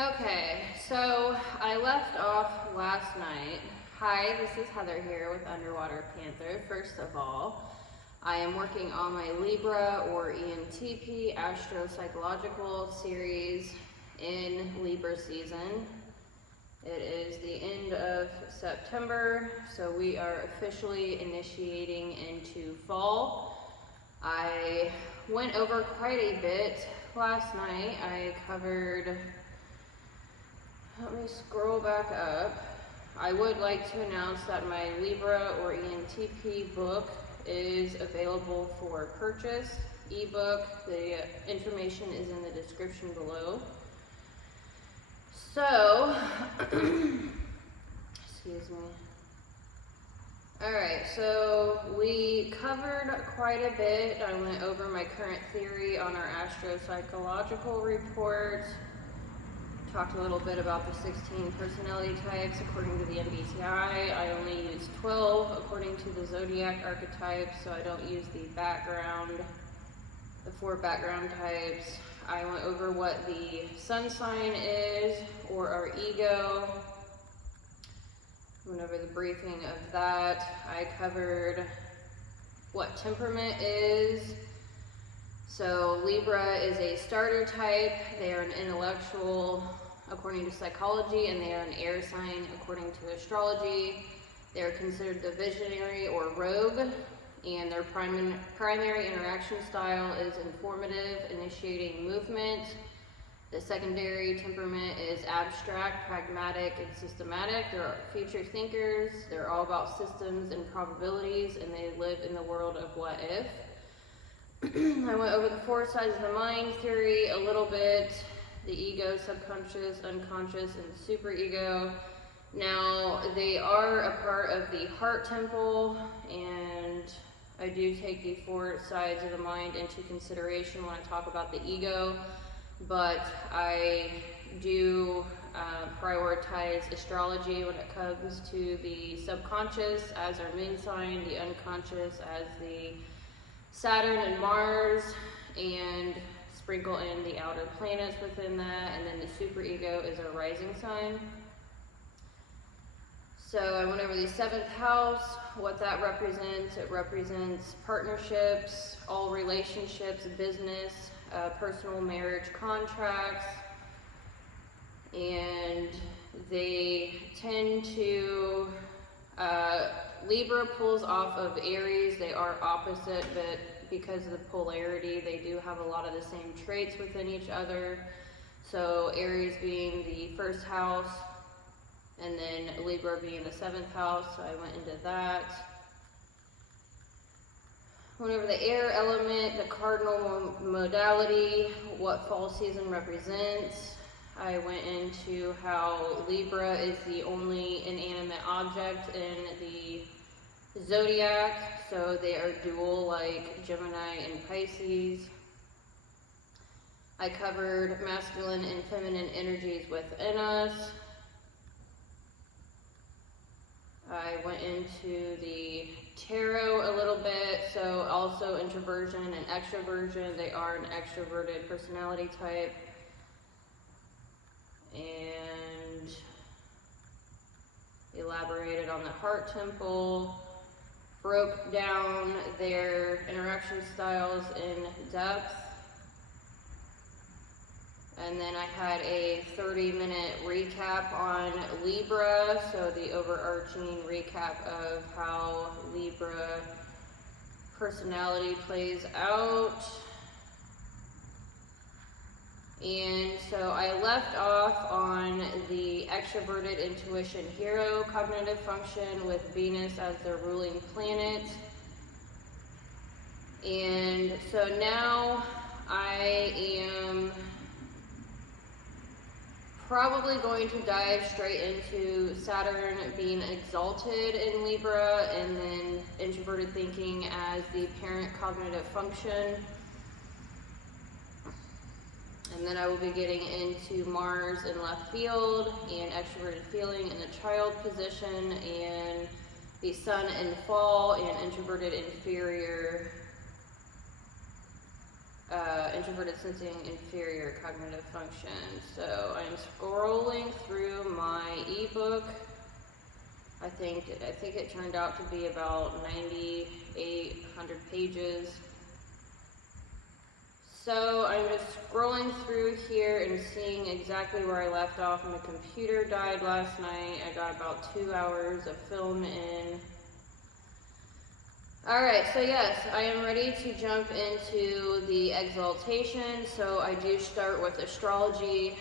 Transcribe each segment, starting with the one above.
Okay, so I left off last night. Hi, this is Heather here with Underwater Panther. First of all, I am working on my Libra or Entp Astro-Psychological series in Libra season. It is the end of September, so we are officially initiating into fall. I went over quite a bit last night. I covered, let me scroll back up. I would like to announce that my Libra or Entp book is available for purchase, ebook. The information is in the description below. So, excuse me. Alright, so we covered quite a bit. I went over my current theory on our Astro-Psychological report. Talked a little bit about the 16 personality types according to the MBTI. I only use 12 according to the zodiac archetypes, so I don't use the four background types. I went over what the sun sign is, or our ego. Went over the briefing of that. I covered what temperament is. So Libra is a starter type. They are an intellectual according to psychology, and they are an air sign according to astrology. They are considered the visionary or rogue, and their primary interaction style is informative, initiating movement. The secondary temperament is abstract, pragmatic, and systematic. They're future thinkers. They're all about systems and probabilities, and they live in the world of what if. I went over the four sides of the mind theory a little bit, the ego, subconscious, unconscious, and superego. Now, they are a part of the heart temple, and I do take the four sides of the mind into consideration when I talk about the ego, but I do prioritize astrology when it comes to the subconscious as our moon sign, the unconscious as the Saturn and Mars, and sprinkle in the outer planets within that, and then the superego is our rising sign. So I went over the 7th house, what that represents. It represents partnerships, all relationships, business, personal marriage contracts, and they tend to, Libra pulls off of Aries. They are opposite, but because of the polarity, they do have a lot of the same traits within each other. So Aries being the 1st house, and then Libra being the 7th house, so I went into that. Went over the air element, the cardinal modality, what fall season represents. I went into how Libra is the only inanimate object in the zodiac, so they are dual like Gemini and Pisces. I covered masculine and feminine energies within us. I went into the tarot a little bit, so also introversion and extroversion. They are an extroverted personality type. And elaborated on the heart temple, broke down their interaction styles in depth, and then I had a 30-minute recap on Libra, so the overarching recap of how Libra personality plays out. And so I left off on the extroverted intuition hero cognitive function with Venus as their ruling planet. And so now I am probably going to dive straight into Saturn being exalted in Libra, and then introverted thinking as the parent cognitive function. And then I will be getting into Mars in left field, and extroverted feeling in the child position, and the sun in fall, and introverted inferior Introverted Sensing Inferior Cognitive Function. So I'm scrolling through my ebook. I think it turned out to be about 9,800 pages. So I'm just scrolling through here and seeing exactly where I left off. My computer died last night. I got about 2 hours of film in. Alright, so yes, I am ready to jump into the exaltation. So I do start with astrology.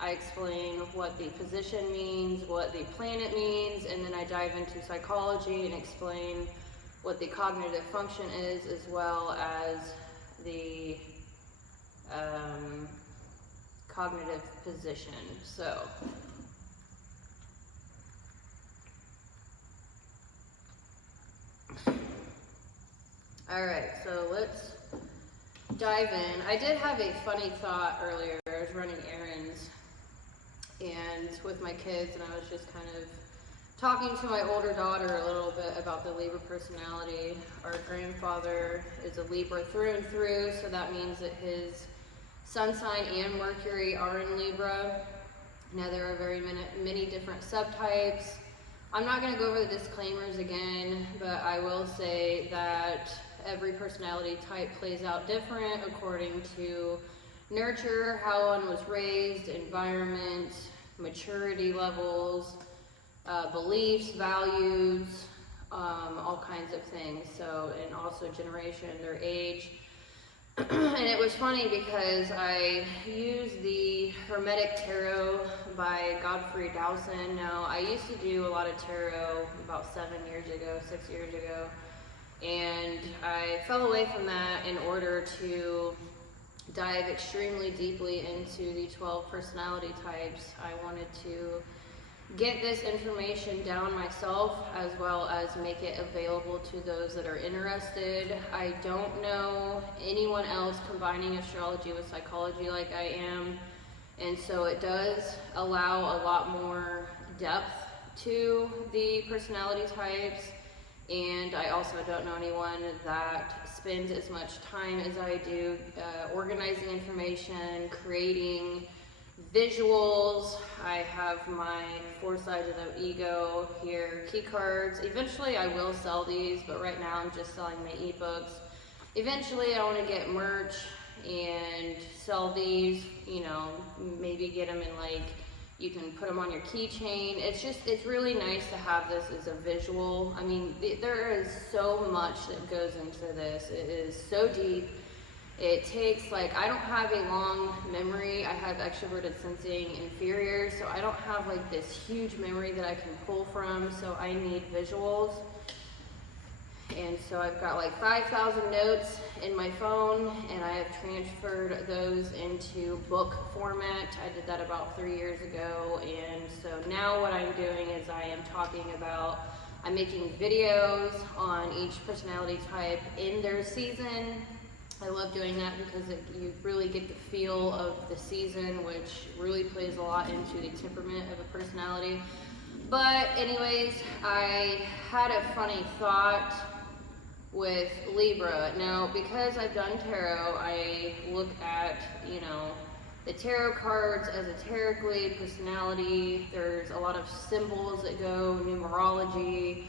I explain what the position means, what the planet means, and then I dive into psychology and explain what the cognitive function is, as well as the cognitive position. So alright, so let's dive in. I did have a funny thought earlier. I was running errands and with my kids, and I was just kind of talking to my older daughter a little bit about the Libra personality. Our grandfather is a Libra through and through, so that means that his sun sign and Mercury are in Libra. Now there are very many different subtypes. I'm not going to go over the disclaimers again, but I will say that every personality type plays out different according to nurture, how one was raised, environment, maturity levels, beliefs, values, all kinds of things. So, and also generation, their age. And it was funny because I used the Hermetic Tarot by Godfrey Dowson. Now, I used to do a lot of tarot about 6 years ago, and I fell away from that in order to dive extremely deeply into the 12 personality types. I wanted to get this information down myself, as well as make it available to those that are interested. I don't know anyone else combining astrology with psychology like I am, and so it does allow a lot more depth to the personality types. And I also don't know anyone that spends as much time as I do organizing information, creating visuals. I have my 4 sides of the ego here, key cards. Eventually I will sell these, but right now I'm just selling my ebooks. Eventually I want to get merch and sell these, you know, maybe get them in, like, you can put them on your keychain. It's really nice to have this as a visual. I mean, there is so much that goes into this. It is so deep. It takes, like, I don't have a long memory. I have extroverted sensing inferior, so I don't have like this huge memory that I can pull from, so I need visuals. And so I've got like 5,000 notes in my phone, and I have transferred those into book format. I did that about 3 years ago, and so now what I'm doing is I'm making videos on each personality type in their season. I love doing that because you really get the feel of the season, which really plays a lot into the temperament of a personality. But anyways, I had a funny thought with Libra. Now, because I've done tarot, I look at, you know, the tarot cards esoterically, personality. There's a lot of symbols that go, numerology,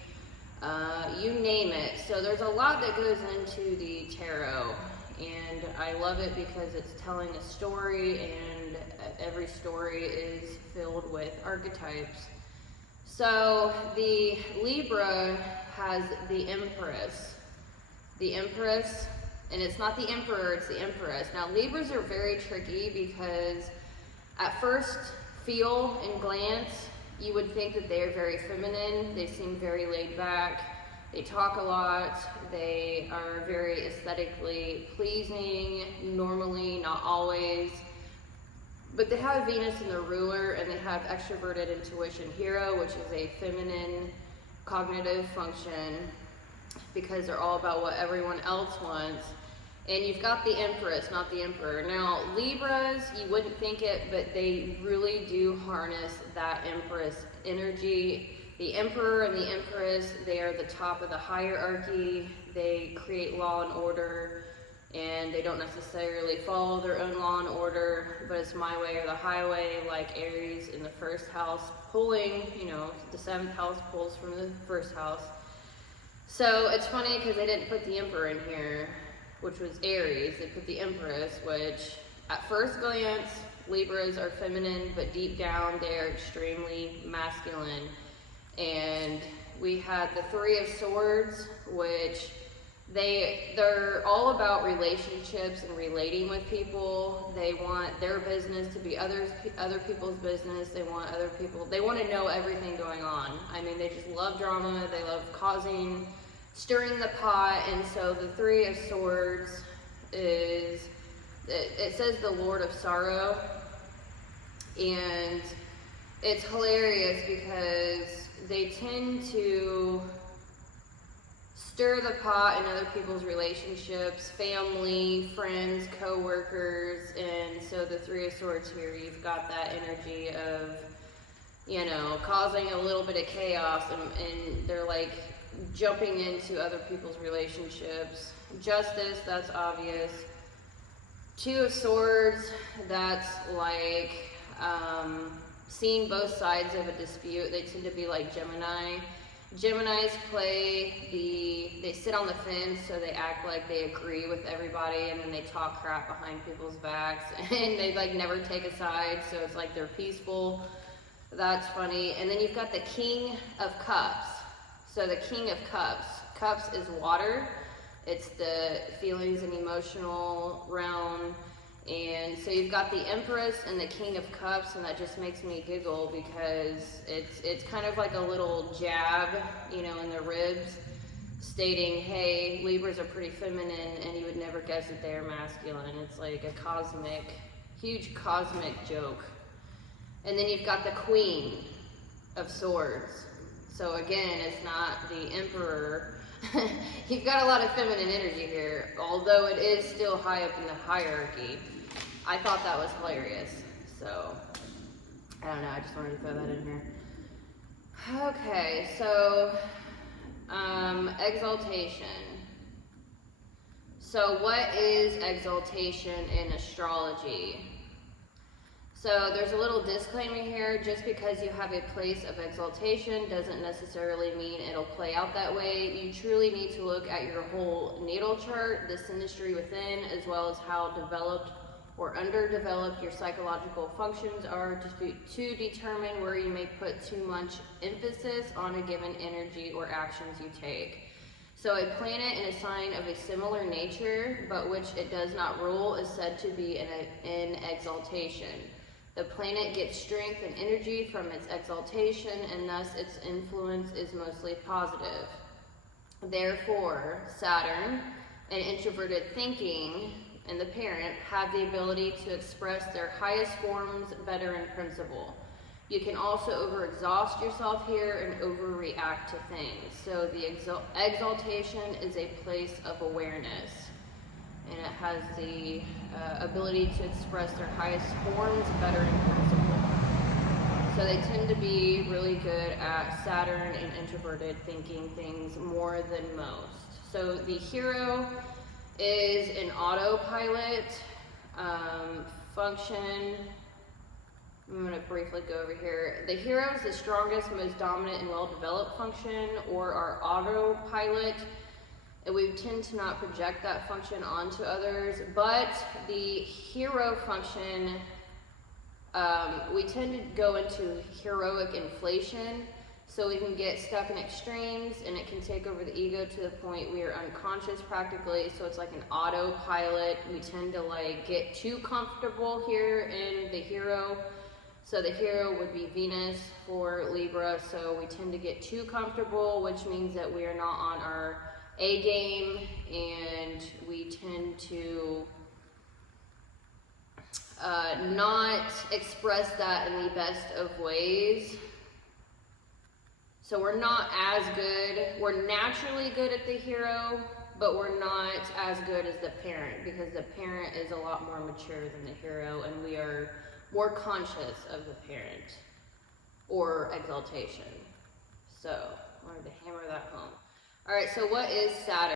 you name it. So there's a lot that goes into the tarot, and I love it because it's telling a story, and every story is filled with archetypes. So the Libra has the Empress. The Empress, and it's not the Emperor, it's the Empress. Now, Libras are very tricky because at first feel and glance, you would think that they are very feminine. They seem very laid back. They talk a lot. They are very aesthetically pleasing, normally, not always. But they have Venus in the ruler, and they have extroverted intuition hero, which is a feminine cognitive function, because they're all about what everyone else wants. And you've got the Empress, not the Emperor. Now, Libras, you wouldn't think it, but they really do harness that Empress energy. The Emperor and the Empress, they are the top of the hierarchy. They create law and order and they don't necessarily follow their own law and order, but it's my way or the highway, like Aries in the first house, pulling, you know, the 7th house pulls from the first house. So it's funny because they didn't put the Emperor in here, which was Aries. They put the Empress, which at first glance, Libras are feminine, but deep down they are extremely masculine. And we had the 3 of Swords, which they're all about relationships and relating with people. They want their business to be other people's business. They want to know everything going on. I mean, they just love drama. They love stirring the pot. And so the 3 of Swords is, it says the Lord of Sorrow. And it's hilarious because they tend to stir the pot in other people's relationships, family, friends, co-workers. And so the 3 of Swords here, you've got that energy of, you know, causing a little bit of chaos, and they're like jumping into other people's relationships. Justice, that's obvious. 2 of Swords, that's like seeing both sides of a dispute. They tend to be like Gemini. Geminis they sit on the fence, so they act like they agree with everybody, and then they talk crap behind people's backs, and they like never take a side, so it's like they're peaceful. That's funny. And then you've got the King of Cups. So the King of Cups is water. It's the feelings and emotional realm. And so you've got the Empress and the King of Cups, and that just makes me giggle because it's kind of like a little jab, you know, in the ribs, stating, hey, Libras are pretty feminine, and you would never guess that they are masculine. It's like a huge cosmic joke. And then you've got the Queen of Swords. So again, it's not the Emperor. You've got a lot of feminine energy here, although it is still high up in the hierarchy. I thought that was hilarious. So, I don't know, I just wanted to throw that in here. Okay, so, exaltation. So what is exaltation in astrology? So there's a little disclaimer here. Just because you have a place of exaltation doesn't necessarily mean it'll play out that way. You truly need to look at your whole natal chart, the synastry within, as well as how developed or underdeveloped your psychological functions are to determine where you may put too much emphasis on a given energy or actions you take. So a planet in a sign of a similar nature, but which it does not rule, is said to be in exaltation. The planet gets strength and energy from its exaltation, and thus its influence is mostly positive. Therefore, Saturn and introverted thinking and the parent have the ability to express their highest forms better in principle. You can also overexhaust yourself here and overreact to things. So the exaltation is a place of awareness, and it has the ability to express their highest forms better in principle. So they tend to be really good at Saturn and introverted thinking things more than most. So the hero is an autopilot function. I'm going to briefly go over here. The hero is the strongest, most dominant, and well-developed function, or our autopilot. And we tend to not project that function onto others, but the hero function, we tend to go into heroic inflation, so we can get stuck in extremes, and it can take over the ego to the point we are unconscious practically. So it's like an autopilot. We tend to like get too comfortable here in the hero. So the hero would be Venus for Libra, so we tend to get too comfortable, which means that we are not on our A game, and we tend to not express that in the best of ways. So we're not as good. We're naturally good at the hero, but we're not as good as the parent, because the parent is a lot more mature than the hero, and we are more conscious of the parent or exaltation. So I wanted to hammer that home. All right, so what is Saturn?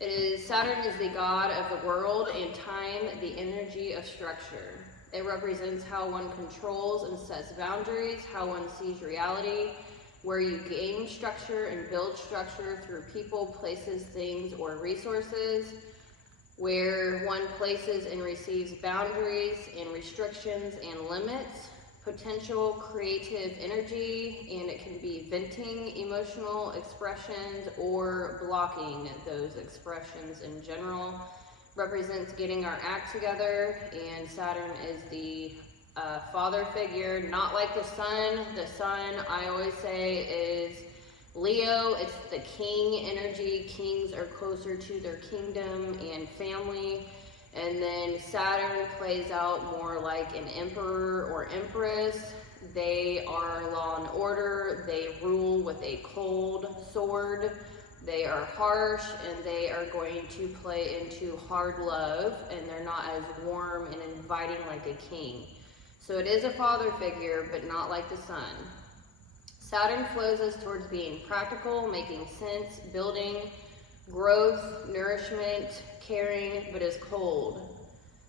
Saturn is the god of the world and time, the energy of structure. It represents how one controls and sets boundaries, how one sees reality, where you gain structure and build structure through people, places, things, or resources, where one places and receives boundaries and restrictions and limits, potential creative energy, and it can be venting emotional expressions or blocking those expressions in general. Represents getting our act together, and Saturn is the father figure, not like the sun. The sun, I always say, is Leo. It's the king energy. Kings are closer to their kingdom and family. And then Saturn plays out more like an emperor or empress. They are law and order. They rule with a cold sword. They are harsh, and they are going to play into hard love, and they're not as warm and inviting like a king. So it is a father figure, but not like the sun. Saturn flows us towards being practical, making sense, building, growth, nourishment, caring, but is cold.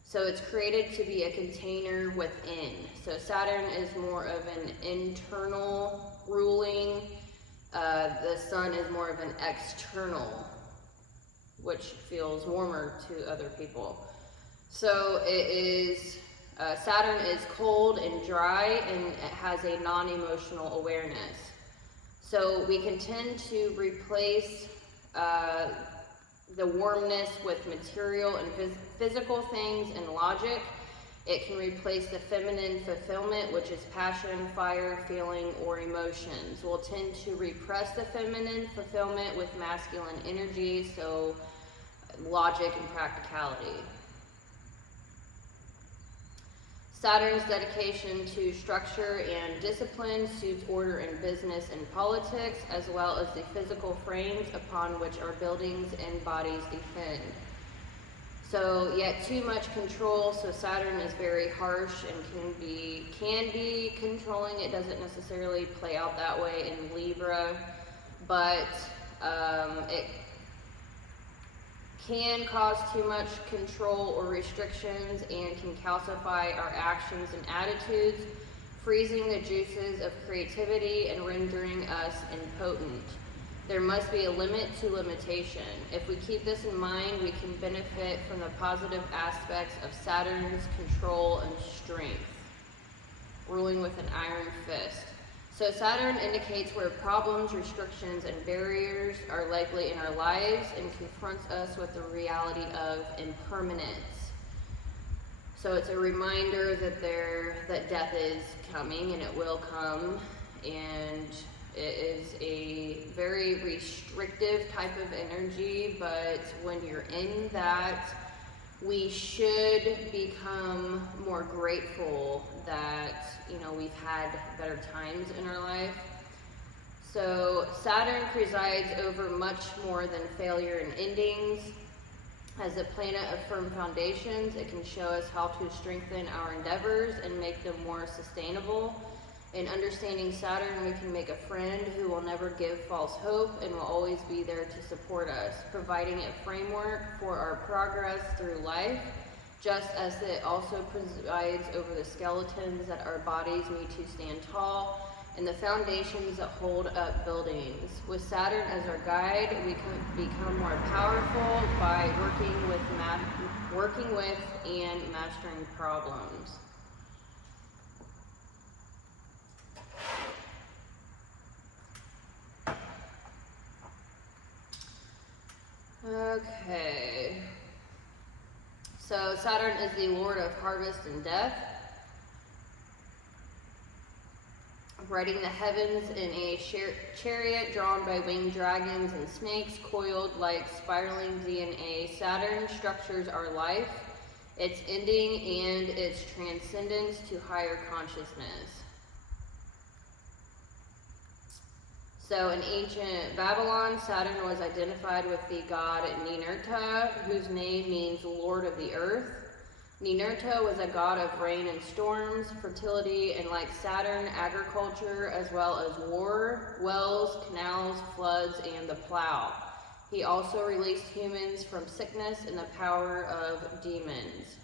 So it's created to be a container within. So Saturn is more of an internal ruling. The sun is more of an external, which feels warmer to other people. So it is, Saturn is cold and dry, and it has a non-emotional awareness. So we can tend to replace the warmness with material and physical things and logic. It can replace the feminine fulfillment, which is passion, fire, feeling, or emotions. We'll tend to repress the feminine fulfillment with masculine energy, so logic and practicality. Saturn's dedication to structure and discipline suits order in business and politics, as well as the physical frames upon which our buildings and bodies depend. So yet too much control, so Saturn is very harsh and can be controlling. It doesn't necessarily play out that way in Libra, but it can cause too much control or restrictions and can calcify our actions and attitudes, freezing the juices of creativity and rendering us impotent. There must be a limit to limitation. If we keep this in mind, we can benefit from the positive aspects of Saturn's control and strength, ruling with an iron fist. So Saturn indicates where problems, restrictions, and barriers are likely in our lives and confronts us with the reality of impermanence. So it's a reminder that death is coming, and it will come, and it is a very restrictive type of energy, but when you're in that, we should become more grateful that, we've had better times in our life. So Saturn presides over much more than failure and endings. As a planet of firm foundations, it can show us how to strengthen our endeavors and make them more sustainable. In understanding Saturn, we can make a friend who will never give false hope and will always be there to support us, providing a framework for our progress through life, just as it also presides over the skeletons that our bodies need to stand tall and the foundations that hold up buildings. With Saturn as our guide, we can become more powerful by working with and mastering problems. Okay, so Saturn is the lord of harvest and death, riding the heavens in a chariot drawn by winged dragons and snakes coiled like spiraling DNA. Saturn structures our life, its ending, and its transcendence to higher consciousness. So in ancient Babylon, Saturn was identified with the god Ninurta, whose name means Lord of the Earth. Ninurta was a god of rain and storms, fertility, and like Saturn, agriculture, as well as war, wells, canals, floods, and the plow. He also released humans from sickness and the power of demons.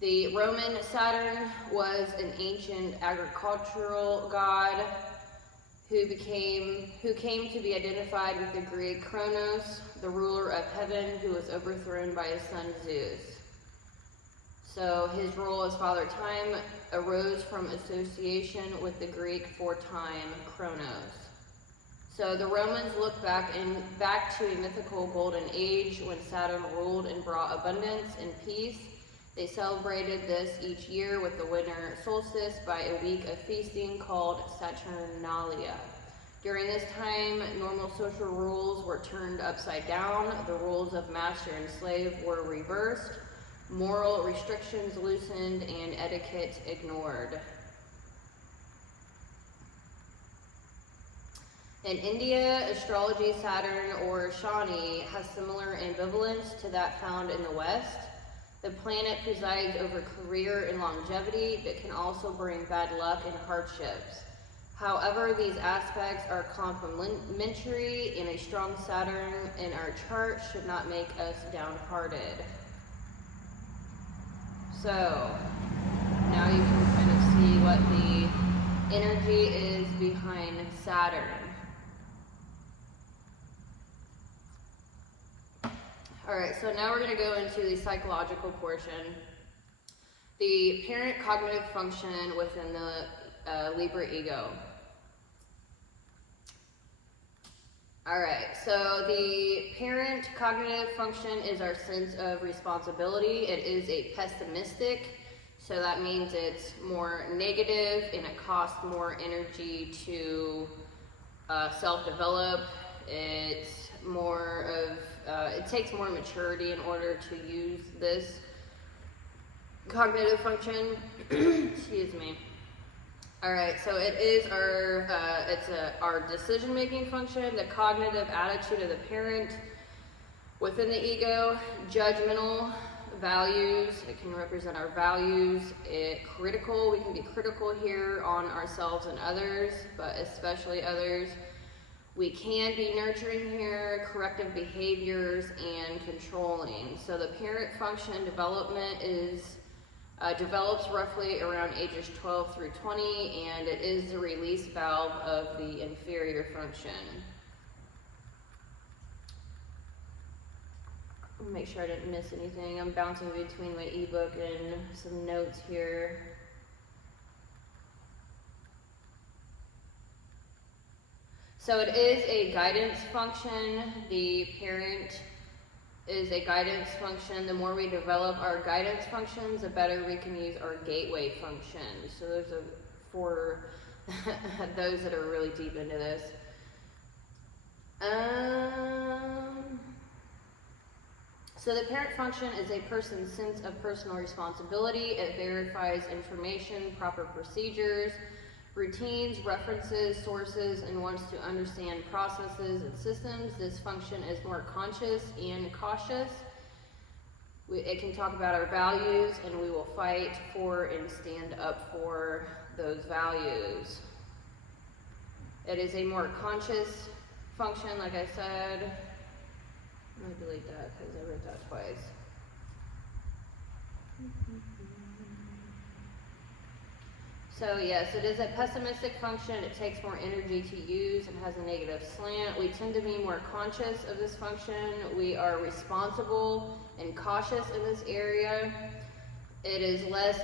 The Roman Saturn was an ancient agricultural god who came to be identified with the Greek Kronos, the ruler of heaven, who was overthrown by his son Zeus. So his role as Father Time arose from association with the Greek for time, Kronos. So the Romans looked back to a mythical golden age when Saturn ruled and brought abundance and peace. They celebrated this each year with the winter solstice by a week of feasting called Saturnalia. During this time, normal social rules were turned upside down. The rules of master and slave were reversed, moral restrictions loosened, and etiquette ignored. In India, astrology, Saturn, or Shani has similar ambivalence to that found in the West. The planet presides over career and longevity, but can also bring bad luck and hardships. However, these aspects are complementary, and a strong Saturn in our chart should not make us downhearted. So, now you can kind of see what the energy is behind Saturn. Alright, so now we're going to go into the psychological portion. The parent cognitive function within the Libra ego. Alright, so the parent cognitive function is our sense of responsibility. It is a pessimistic, so that means it's more negative and it costs more energy to self-develop. It's more of it takes more maturity in order to use this cognitive function. Excuse me. All right, so it is our decision-making function, the cognitive attitude of the parent within the ego, judgmental values. It can represent our values. Critical. We can be critical here on ourselves and others, but especially others. We can be nurturing here, corrective behaviors, and controlling. So the parent function development develops roughly around ages 12 through 20, and it is the release valve of the inferior function. Make sure I didn't miss anything. I'm bouncing between my ebook and some notes here. So it is a guidance function. The parent is a guidance function. The more we develop our guidance functions, the better we can use our gateway functions. So those are for those that are really deep into this. So the parent function is a person's sense of personal responsibility. It verifies information, proper procedures, routines, references, sources, and wants to understand processes and systems. This function is more conscious and cautious. It can talk about our values, and we will fight for and stand up for those values. It is a more conscious function, like I said. I'm going to delete that because I wrote that twice. So yes, it is a pessimistic function. It takes more energy to use and has a negative slant. We tend to be more conscious of this function. We are responsible and cautious in this area. It is less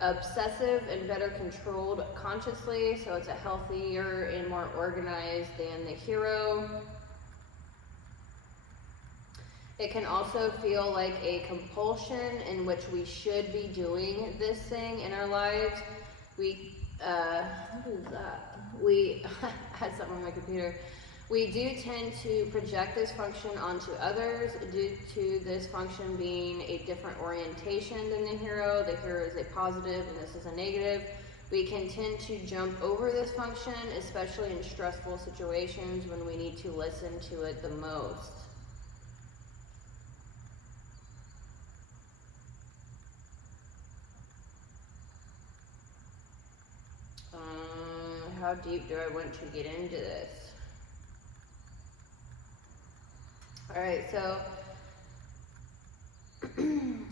obsessive and better controlled consciously, so it's a healthier and more organized than the hero. It can also feel like a compulsion in which we should be doing this thing in our lives. What is that? We had something on my computer. We do tend to project this function onto others due to this function being a different orientation than the hero. The hero is a positive and this is a negative. We can tend to jump over this function, especially in stressful situations when we need to listen to it the most. How deep do I want to get into this? Alright, so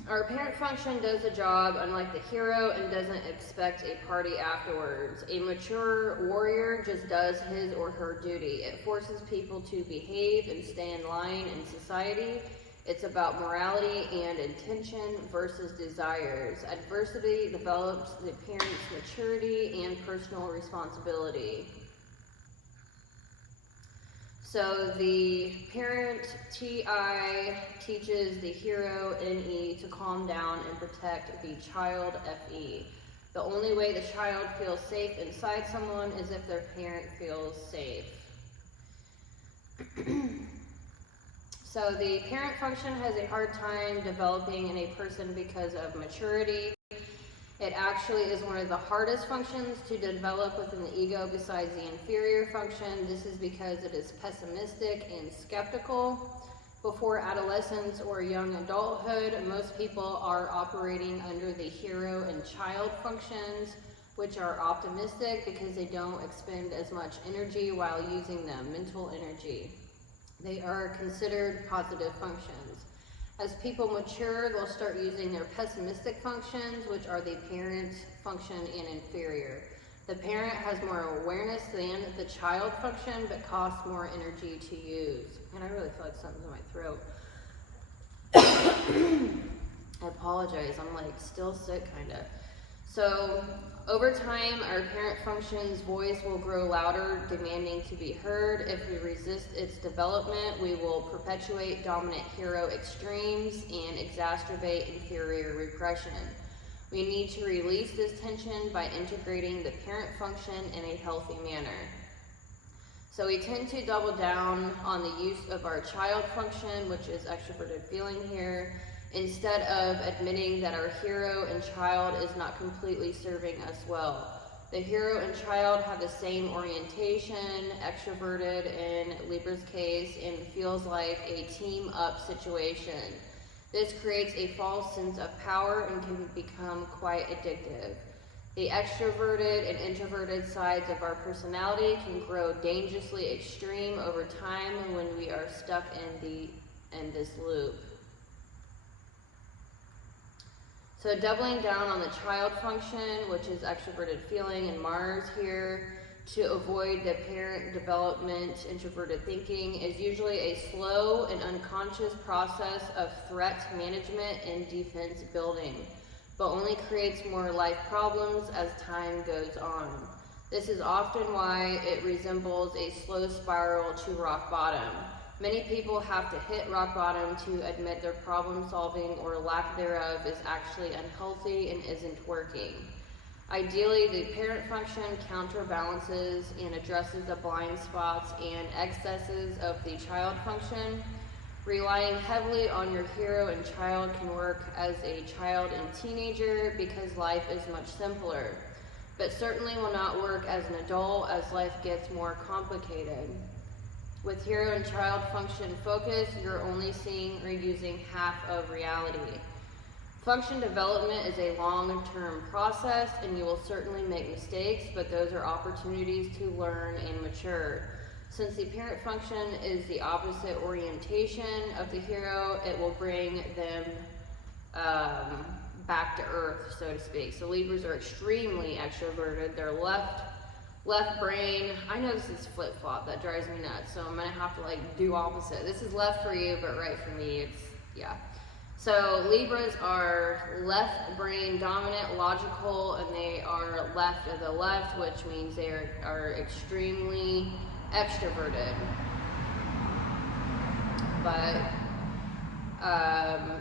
our parent function does the job unlike the hero and doesn't expect a party afterwards. A mature warrior just does his or her duty. It forces people to behave and stay in line in society. It's about morality and intention versus desires. Adversity develops the parent's maturity and personal responsibility. So the parent, TI, teaches the hero, NE, to calm down and protect the child, FE. The only way the child feels safe inside someone is if their parent feels safe. So the parent function has a hard time developing in a person because of maturity. It actually is one of the hardest functions to develop within the ego besides the inferior function. This is because it is pessimistic and skeptical. Before adolescence or young adulthood, most people are operating under the hero and child functions, which are optimistic because they don't expend as much energy while using them, mental energy. They are considered positive functions. As people mature, they'll start using their pessimistic functions, which are the parent function and inferior. The parent has more awareness than the child function, but costs more energy to use. And I really feel like something's in my throat. I apologize, I'm like still sick kinda. So over time, our parent function's voice will grow louder, demanding to be heard. If we resist its development, we will perpetuate dominant hero extremes and exacerbate inferior repression. We need to release this tension by integrating the parent function in a healthy manner. So we tend to double down on the use of our child function, which is extroverted feeling here, instead of admitting that our hero and child is not completely serving us well. The hero and child have the same orientation, extroverted in Libra's case, and feels like a team-up situation. This creates a false sense of power and can become quite addictive. The extroverted and introverted sides of our personality can grow dangerously extreme over time when we are stuck in this loop. So doubling down on the child function, which is extroverted feeling and Mars here, to avoid the parent development, introverted thinking, is usually a slow and unconscious process of threat management and defense building, but only creates more life problems as time goes on. This is often why it resembles a slow spiral to rock bottom. Many people have to hit rock bottom to admit their problem solving or lack thereof is actually unhealthy and isn't working. Ideally, the parent function counterbalances and addresses the blind spots and excesses of the child function. Relying heavily on your hero and child can work as a child and teenager because life is much simpler, but certainly will not work as an adult as life gets more complicated. With hero and child function focus, you're only seeing or using half of reality. Function development is a long-term process, and you will certainly make mistakes, but those are opportunities to learn and mature. Since the parent function is the opposite orientation of the hero, it will bring them back to earth, so to speak. So Libras are extremely extroverted. They're left brain. I know this is flip-flop. That drives me nuts. So I'm going to have to do opposite. This is left for you, but right for me. Yeah. So Libras are left brain dominant, logical, and they are left of the left, which means they are extremely extroverted. But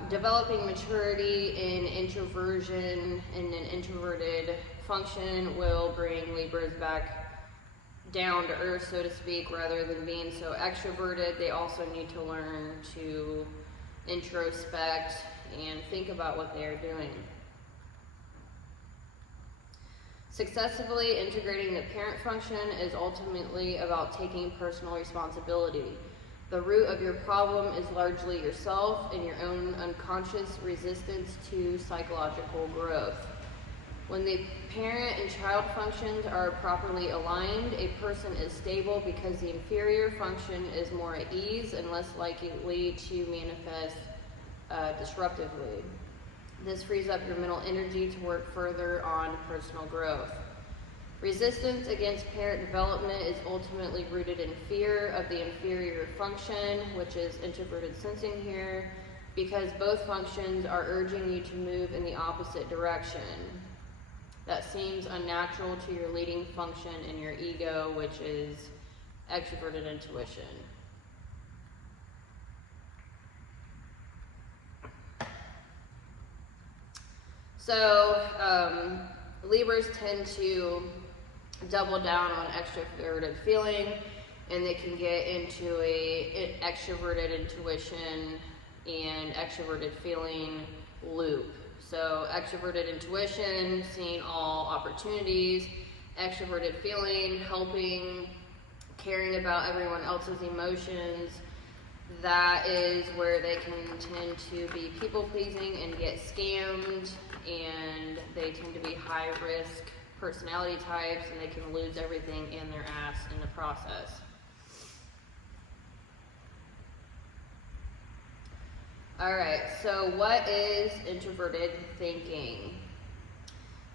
developing maturity in introversion and an introverted function will bring Libras back down to earth, so to speak, rather than being so extroverted. They also need to learn to introspect and think about what they are doing. Successfully integrating the parent function is ultimately about taking personal responsibility. The root of your problem is largely yourself and your own unconscious resistance to psychological growth. When the parent and child functions are properly aligned, a person is stable because the inferior function is more at ease and less likely to manifest disruptively. This frees up your mental energy to work further on personal growth. Resistance against parent development is ultimately rooted in fear of the inferior function, which is introverted sensing here, because both functions are urging you to move in the opposite direction. That seems unnatural to your leading function in your ego, which is extroverted intuition. So, Libras tend to double down on extroverted feeling, and they can get into an extroverted intuition and extroverted feeling loop. So extroverted intuition, seeing all opportunities, extroverted feeling, helping, caring about everyone else's emotions. That is where they can tend to be people-pleasing and get scammed, and they tend to be high-risk personality types, and they can lose everything in their ass in the process. Alright, so what is introverted thinking?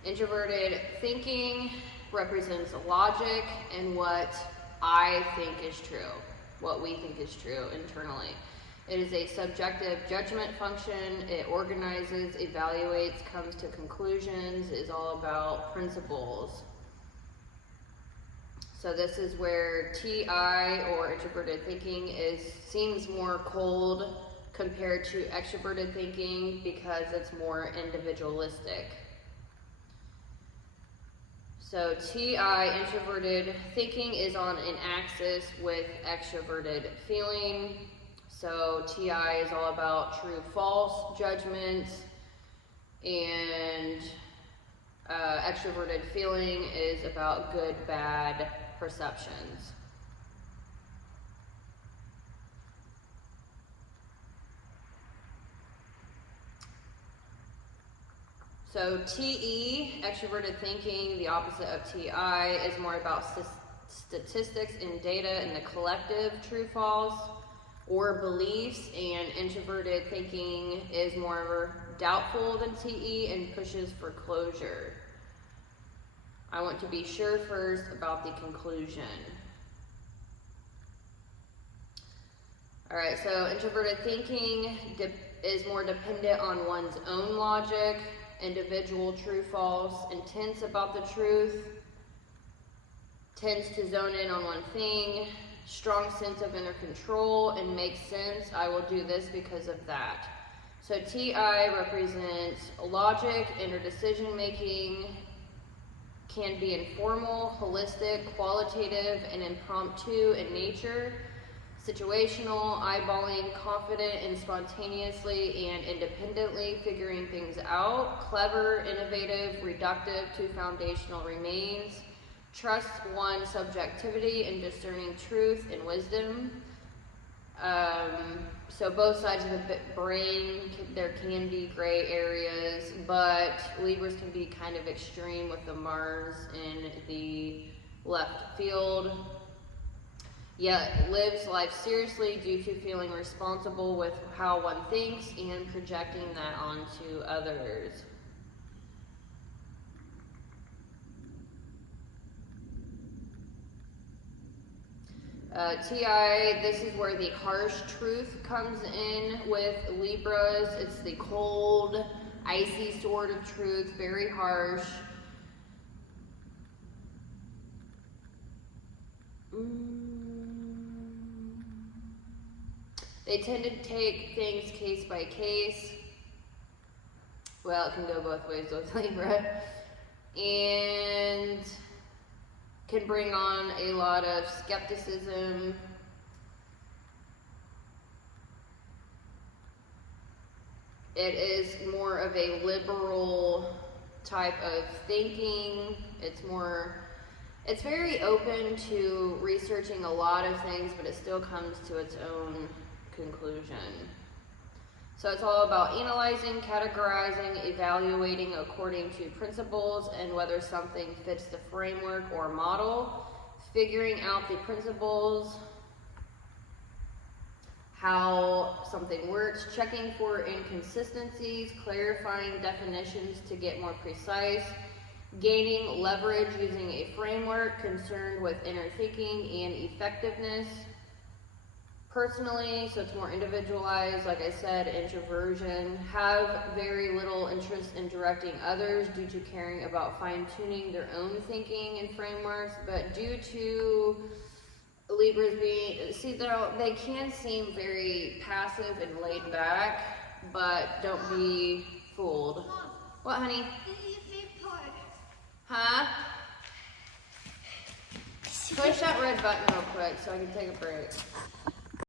Introverted thinking represents logic and what I think is true, what we think is true internally. It is a subjective judgment function. It organizes, evaluates, comes to conclusions, is all about principles. So this is where TI, or introverted thinking, seems more cold compared to extroverted thinking because it's more individualistic. So TI, introverted thinking, is on an axis with extroverted feeling. So TI is all about true-false judgments, and extroverted feeling is about good-bad perceptions. So TE, extroverted thinking, the opposite of TI, is more about statistics and data and the collective true-false or beliefs, and introverted thinking is more doubtful than TE and pushes for closure. I want to be sure first about the conclusion. Alright, so introverted thinking is more dependent on one's own logic, individual true-false, intense about the truth, tends to zone in on one thing, strong sense of inner control, and makes sense. I will do this because of that. So TI represents logic, inner decision making, can be informal, holistic, qualitative, and impromptu in nature, situational, eyeballing, confident and spontaneously and independently figuring things out, clever, innovative, reductive to foundational remains, trusts one's subjectivity in discerning truth and wisdom. So both sides of the brain, there can be gray areas, but Libras can be kind of extreme with the Mars in the left field. Yet lives life seriously due to feeling responsible with how one thinks and projecting that onto others. TI, this is where the harsh truth comes in with Libras. It's the cold, icy sort of truth, very harsh. They tend to take things case by case. Well, it can go both ways with Libra. And can bring on a lot of skepticism. It is more of a liberal type of thinking. It's very open to researching a lot of things, but it still comes to its own conclusion. So it's all about analyzing, categorizing, evaluating according to principles and whether something fits the framework or model, figuring out the principles, how something works, checking for inconsistencies, clarifying definitions to get more precise, gaining leverage using a framework, concerned with inner thinking and effectiveness. Personally, so it's more individualized, like I said, introversion, have very little interest in directing others due to caring about fine-tuning their own thinking and frameworks, but due to Libras being, they can seem very passive and laid back, but don't be fooled. What, honey? Huh? Push that red button real quick so I can take a break.